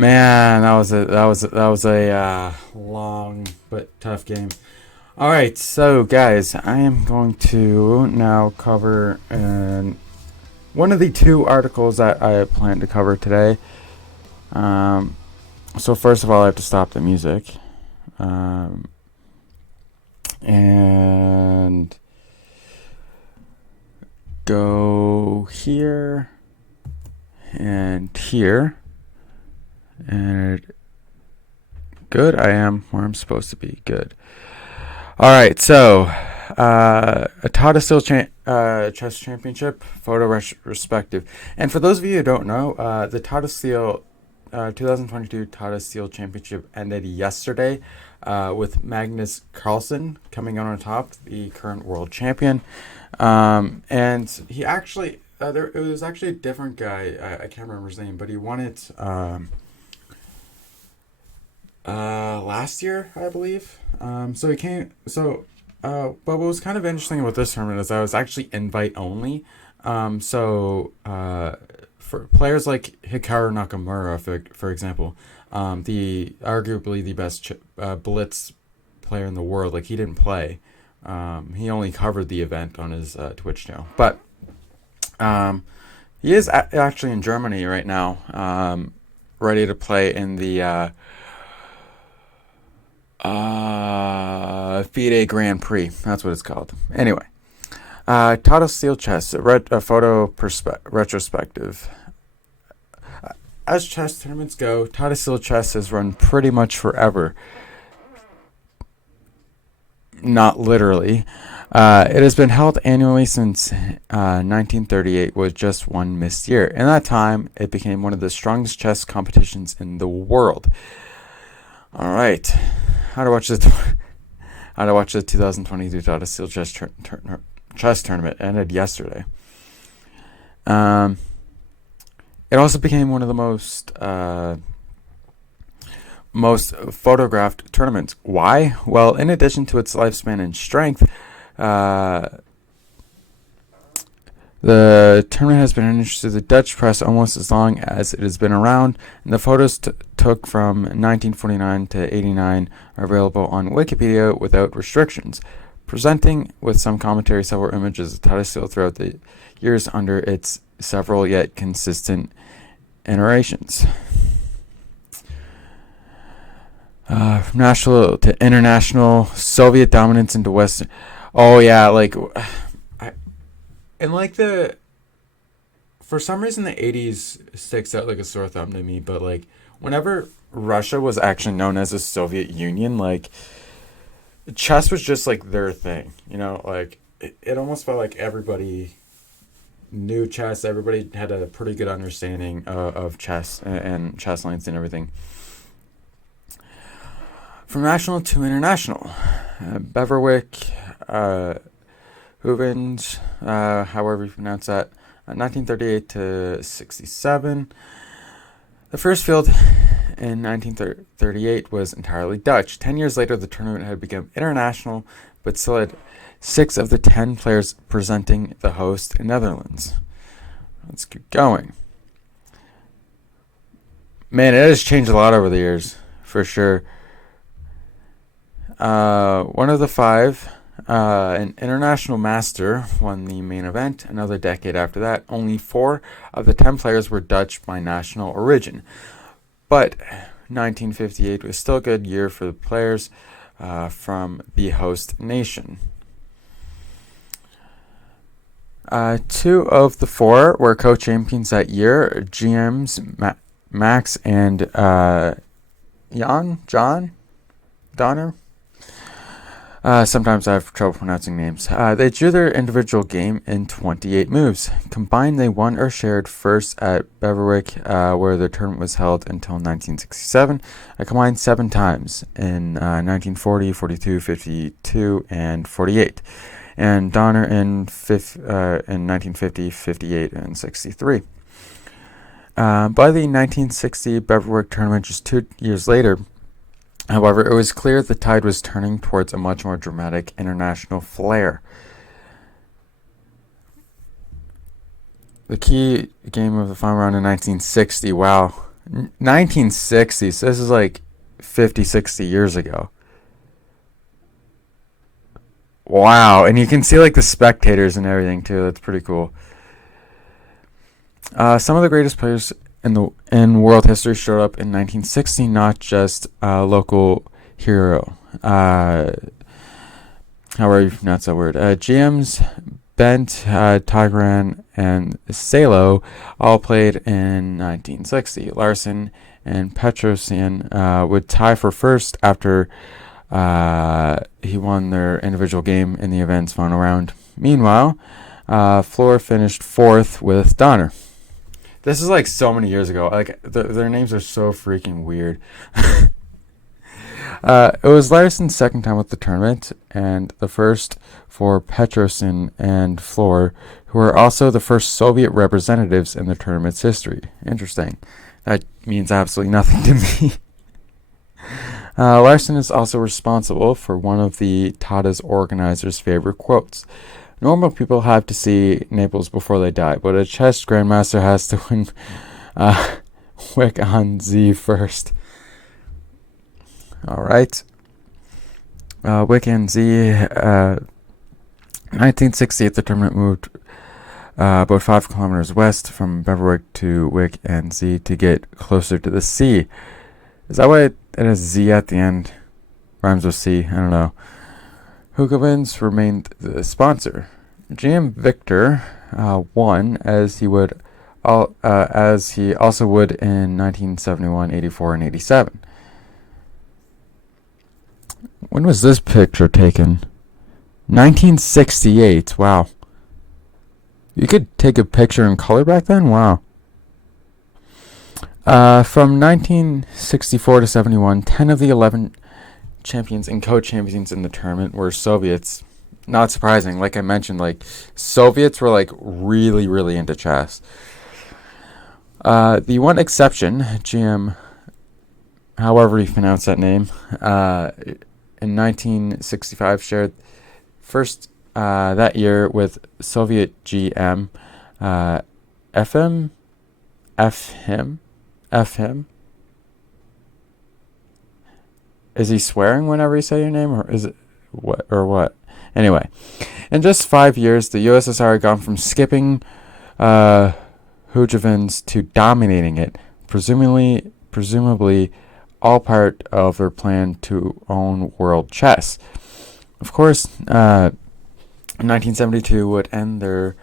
Man, that was a long but tough game. All right, so guys, I am going to now cover one of the two articles that I plan to cover today. Um, so first of all, I have to stop the music, and go here and here, and good. I am where I'm supposed to be. Good. All right, so a Tata Steel Chess Championship photo retrospective, and for those of you who don't know, the Tata Steel 2022 Tata Steel Championship ended yesterday, with Carlsen coming out on top, the current world champion, and he actually it was actually a different guy. I can't remember his name, but he won it. Last year, I believe. So he came. But what was kind of interesting about this tournament is I was actually invite only. For players like Hikaru Nakamura, for example, the arguably the best blitz player in the world, like he didn't play. He only covered the event on his Twitch channel, but he is actually in Germany right now, ready to play in the FIDE Grand Prix. That's what it's called. Anyway, Tata Steel Chess, a photo retrospective. As chess tournaments go, Tata Steel Chess has run pretty much forever. Not literally. It has been held annually since 1938, with just one missed year. In that time, it became one of the strongest chess competitions in the world. All right, how to watch the 2022 Tata Steel Chess Tournament ended yesterday. It also became one of the most photographed tournaments. Why? Well, in addition to its lifespan and strength, the tournament has been an interest to the Dutch press almost as long as it has been around, and the photos took from 1949 to 89 are available on Wikipedia without restrictions, presenting with some commentary several images of Tata Steel throughout the years under its several yet consistent iterations. From national to international, Soviet dominance into Western. Oh yeah, for some reason the 80s sticks out like a sore thumb to me, but like whenever Russia was actually known as the Soviet Union, like chess was just like their thing, like it almost felt like everybody knew chess. Everybody had a pretty good understanding of chess and chess lines and everything. From national to international, Beverwyck, Huvens, however you pronounce that, 1938 to 67. The first field in 1938 was entirely Dutch. 10 years later, the tournament had become international, but still had 6 of the 10 players presenting the host in Netherlands. Let's keep going. Man, it has changed a lot over the years, for sure. One of the 5, an international master, won the main event. Another decade after that, only 4 of the 10 players were Dutch by national origin. But 1958 was still a good year for the players from the host nation. 2 of the 4 were co-champions that year, GMs Max and John Donner. Sometimes I have trouble pronouncing names. They drew their individual game in 28 moves. Combined, they won or shared first at Beverwyck, where the tournament was held until 1967. A combined 7 times in 1940, 42, 52, and 48. And Donner in 1950, 58, and 63. By the 1960 Beverwyck tournament, just 2 years later, however, it was clear the tide was turning towards a much more dramatic international flair. The key game of the final round in 1960, wow, 1960s. So this is like 50, 60 years ago. Wow, and you can see like the spectators and everything too. That's pretty cool. Some of the greatest players in world history showed up in 1960, not just a local hero. However you pronounce that word. James Bent, Tigran, and Salo all played in 1960. Larson and Petrosian would tie for first after he won their individual game in the event's final round. Meanwhile, Floor finished fourth with Donner. This is like so many years ago. Like their names are so freaking weird. It was Larson's second time with the tournament, and the first for Petrosin and Floor, who are also the first Soviet representatives in the tournament's history. Interesting. That means absolutely nothing to me. Larson is also responsible for one of the Tata's organizers' favorite quotes. Normal people have to see Naples before they die, but a chess grandmaster has to win Wick on Z first. All right. Wick and Z. 1968, the tournament moved about 5 kilometers west from Beverwyck to Wick and Z to get closer to the sea. Is that why it has Z at the end? Rhymes with C. I don't know. Hoogovins remained the sponsor. GM Victor won as he also would in 1971, 84, and 87. When was this picture taken? 1968. Wow. You could take a picture in color back then? Wow. From 1964 to 71, 10 of the 11 champions and co-champions in the tournament were Soviets. Not surprising. Like I mentioned, like Soviets were like really, really into chess. The one exception, GM, however you pronounce that name, in 1965 shared first that year with Soviet GM FM. Is he swearing whenever you say your name, or is it what? Anyway, in just 5 years, the USSR had gone from skipping Hoogovins to dominating it, presumably all part of their plan to own world chess. Of course, 1972 would end their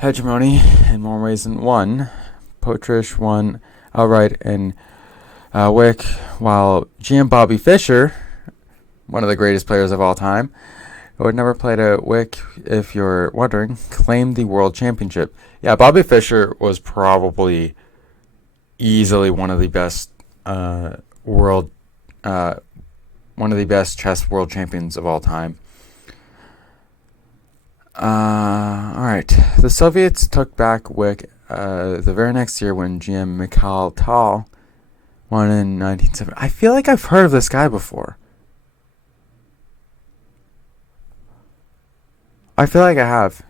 hegemony in more ways than one. Potrish won outright in Wick, while GM Bobby Fischer, one of the greatest players of all time, who had never played a Wick, if you're wondering, claimed the world championship. Yeah, Bobby Fischer was probably easily one of the best chess world champions of all time. All right, the Soviets took back Wick the very next year when GM Mikhail Tal won in 1970. I feel like I've heard of this guy before. I feel like I have.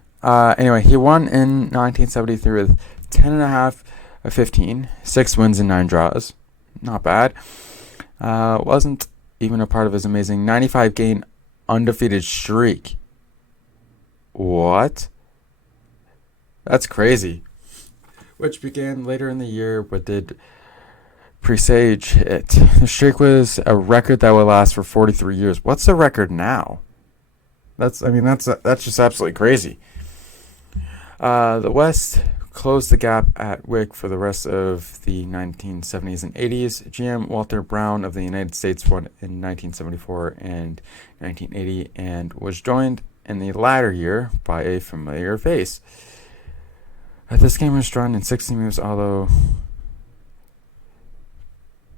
Anyway, he won in 1973 with 10.5 of 15, 6 wins and 9 draws. Not bad. Wasn't even a part of his amazing 95-game undefeated streak. What? That's crazy. Which began later in the year, but did presage it. The streak was a record that would last for 43 years. What's the record now? That's just absolutely crazy. The West closed the gap at Wick for the rest of the 1970s and 80s. GM Walter Brown of the United States won in 1974 and 1980 and was joined in the latter year by a familiar face. This game was drawn in 60 moves, although...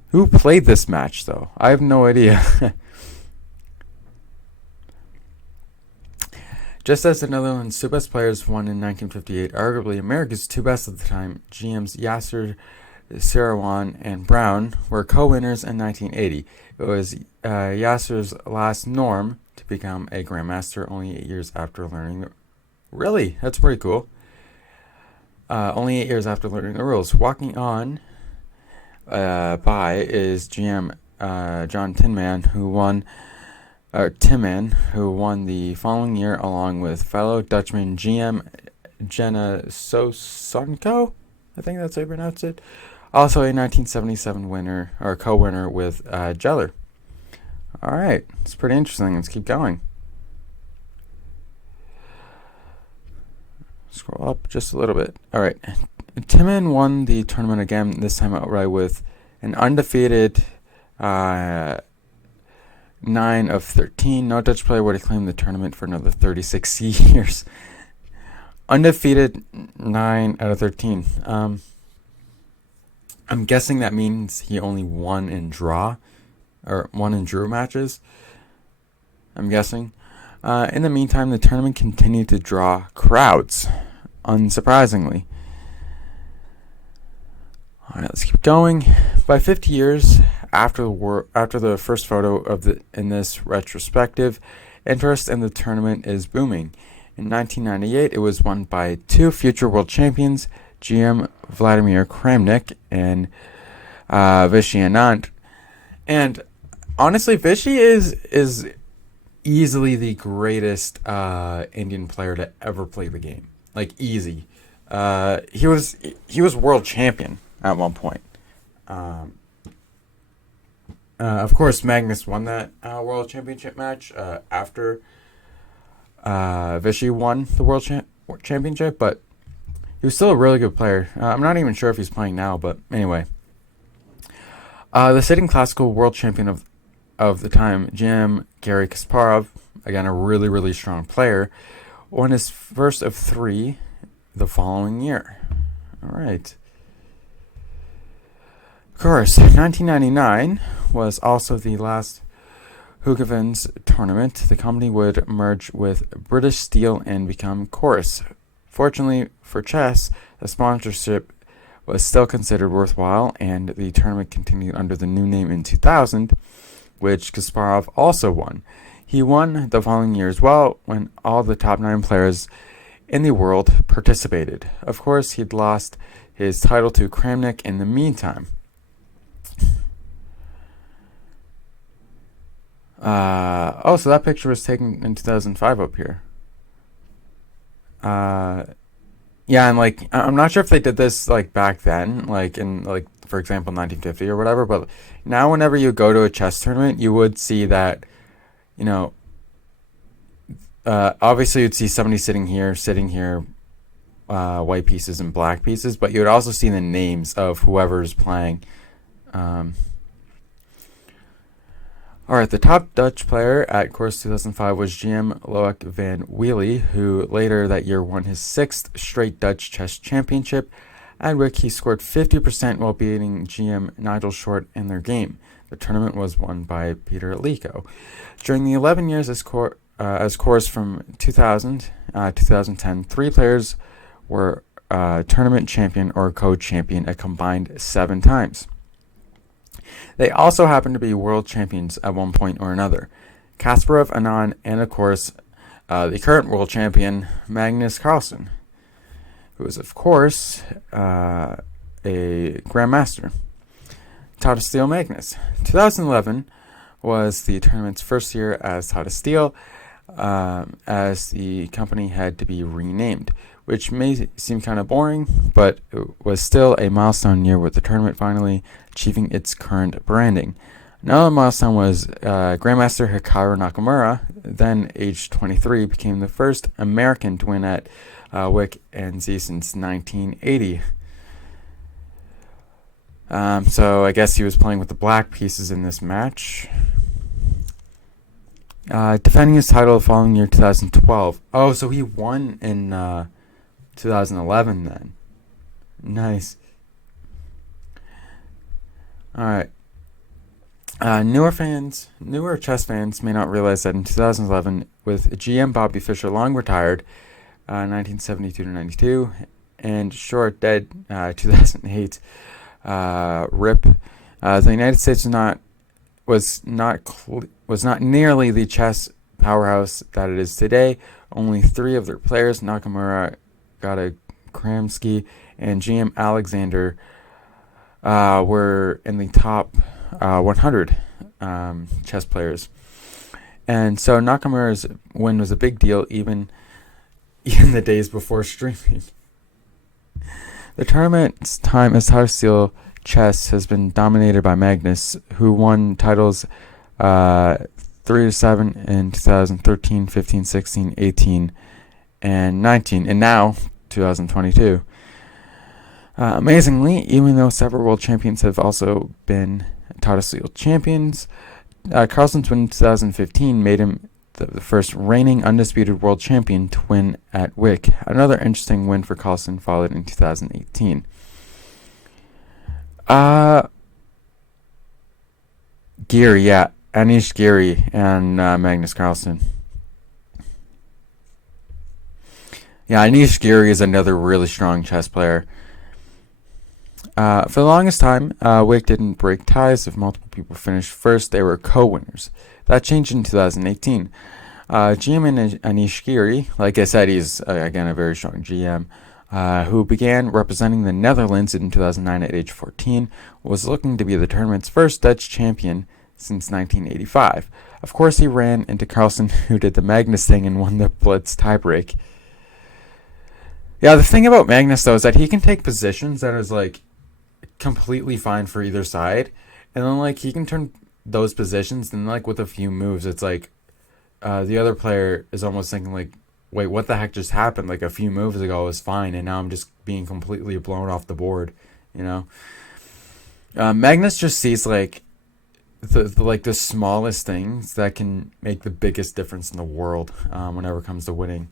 Who played this match, though? I have no idea. Just as the Netherlands' two best players won in 1958, arguably America's two best at the time, GMs Yasser Seirawan and Brown, were co-winners in 1980. It was Yasser's last norm to become a grandmaster only 8 years after learning the... Really? That's pretty cool. Only 8 years after learning the rules. Walking on by is GM John Tinman, Timman, who won the following year along with fellow Dutchman GM Jenna Sosonko. I think that's how you pronounce it. Also a 1977 winner or co-winner with Jeller. All right, it's pretty interesting. Let's keep going. Scroll up just a little bit. All right, Timman won the tournament again, this time outright with an undefeated 9 of 13. No Dutch player would have claimed the tournament for another 36 years. Undefeated 9 out of 13. I'm guessing that means he only won in draw or won in drew matches. I'm guessing. In the meantime, the tournament continued to draw crowds, unsurprisingly. All right, let's keep going. By 50 years after the first photo in this retrospective, interest in the tournament is booming. In 1998, it was won by two future world champions, GM Vladimir Kramnik and Vichy Anand. And honestly, Vichy is easily the greatest Indian player to ever play the game. Like, easy. He was world champion at one point. Of course, Magnus won that world championship match after Vichy won the world championship, but he was still a really good player. I'm not even sure if he's playing now, but anyway. The sitting classical world champion of the time, Jim Garry Kasparov, again a really, really strong player, won his first of three the following year. All right. Of course, 1999 was also the last Hoogevens tournament. The company would merge with British Steel and become Chorus. Fortunately for chess, the sponsorship was still considered worthwhile, and the tournament continued under the new name in 2000, which Kasparov also won. He won the following year as well, when all the top 9 players in the world participated. Of course, he'd lost his title to Kramnik in the meantime. So that picture was taken in 2005 up here. Yeah, and like I'm not sure if they did this like back then, like in like for example 1950 or whatever, but now whenever you go to a chess tournament, you would see that, you know, obviously you'd see somebody sitting here, white pieces and black pieces, but you would also see the names of whoever's playing. All right, the top Dutch player at Course 2005 was GM Loïc van Wely, who later that year won his 6th straight Dutch chess championship, at which he scored 50% while beating GM Nigel Short in their game. The tournament was won by Peter Lico. During the 11 years as Course from 2000 2010, 3 players were tournament champion or co-champion a combined 7 times. They also happened to be world champions at one point or another. Kasparov, Anand, and of course, the current world champion, Magnus Carlsen, who is, of course, a grandmaster. Tata Steel Magnus. 2011 was the tournament's first year as Tata Steel, as the company had to be renamed, which may seem kind of boring, but it was still a milestone year with the tournament finally achieving its current branding. Another milestone was Grandmaster Hikaru Nakamura, then aged 23, became the first American to win at Wick and Z since 1980. So I guess he was playing with the black pieces in this match. Defending his title the following year, 2012. Oh, so he won in 2011 then. Nice. All right. Newer chess fans may not realize that in 2011, with GM Bobby Fischer long retired, 1972 to 92, and Short dead, 2008, RIP. The United States was not nearly the chess powerhouse that it is today. Only 3 of their players, Nakamura, Kramsky, and GM Alexander were in the top 100 chess players. And so Nakamura's win was a big deal even in the days before streaming. The tournament's time as Tata Steel chess has been dominated by Magnus, who won titles 3 to 7 in 2013, 15, 16, 18, and 19, and now 2022. Amazingly, even though several world champions have also been Tata Steel champions, Carlsen's win in 2015 made him the first reigning undisputed world champion to win at Wick. Another interesting win for Carlsen followed in 2018. Geary, yeah. Anish Geary and Magnus Carlsen. Yeah, Anish Geary is another really strong chess player. For the longest time, Wick didn't break ties. If multiple people finished first, they were co-winners. That changed in 2018. GM Anish Geary, like I said, he's, again, a very strong GM, who began representing the Netherlands in 2009 at age 14, was looking to be the tournament's first Dutch champion since 1985. Of course, he ran into Carlsen, who did the Magnus thing and won the Blitz tiebreak. Yeah, the thing about Magnus, though, is that he can take positions that is, like, completely fine for either side, and then, like, he can turn those positions, and, like, with a few moves, it's like the other player is almost thinking, like, wait, what the heck just happened? Like, a few moves ago was fine, and now I'm just being completely blown off the board, you know? Magnus just sees, like, the smallest things that can make the biggest difference in the world whenever it comes to winning.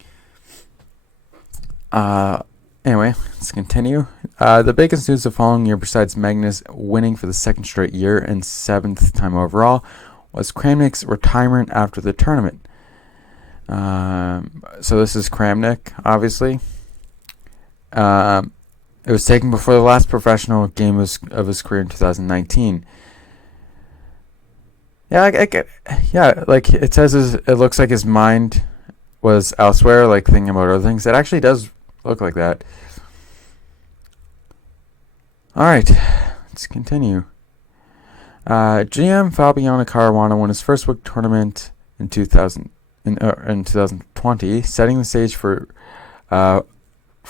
Anyway, let's continue. The biggest news the following year, besides Magnus winning for the second straight year and 7th time overall, was Kramnik's retirement after the tournament. So this is Kramnik, obviously. It was taken before the last professional game of his career in 2019. Yeah, like it says, it looks like his mind was elsewhere, like thinking about other things. It actually does look like that. All right, let's continue. GM Fabiano Caruana won his first WIC tournament in 2020, setting the stage for the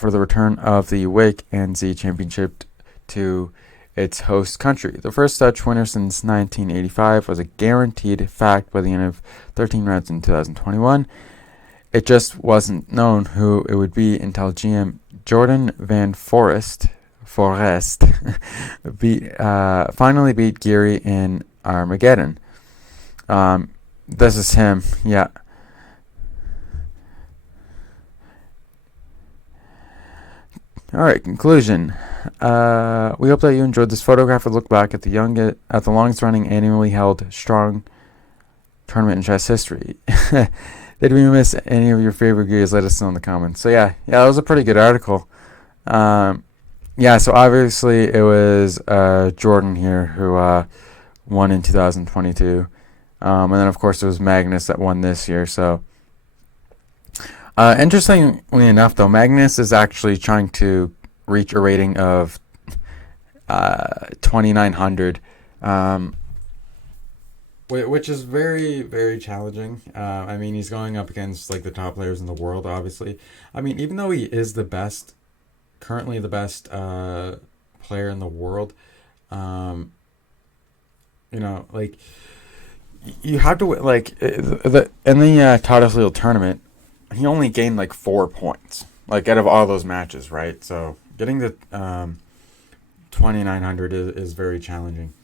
return of the WIC and Z Championship to its host country. The first Dutch winner since 1985 was a guaranteed fact by the end of 13 rounds in 2021. It just wasn't known who it would be until GM Jordan Van Forest finally beat Geary in Armageddon. This is him, yeah. Alright, conclusion. We hope that you enjoyed this photographic look back at the longest running annually held strong tournament in chess history. Did we miss any of your favorite gears? Let us know in the comments. So yeah, that was a pretty good article. So obviously it was Jordan here who won in 2022. And then of course it was Magnus that won this year. So interestingly enough, though, Magnus is actually trying to reach a rating of 2,900, which is very, very challenging. I mean, he's going up against like the top players in the world, obviously. I mean, even though he is currently the best player in the world, like you have to like in the Tata Steel tournament. He only gained like 4 points, like out of all those matches, right? So getting the 2,900 is very challenging.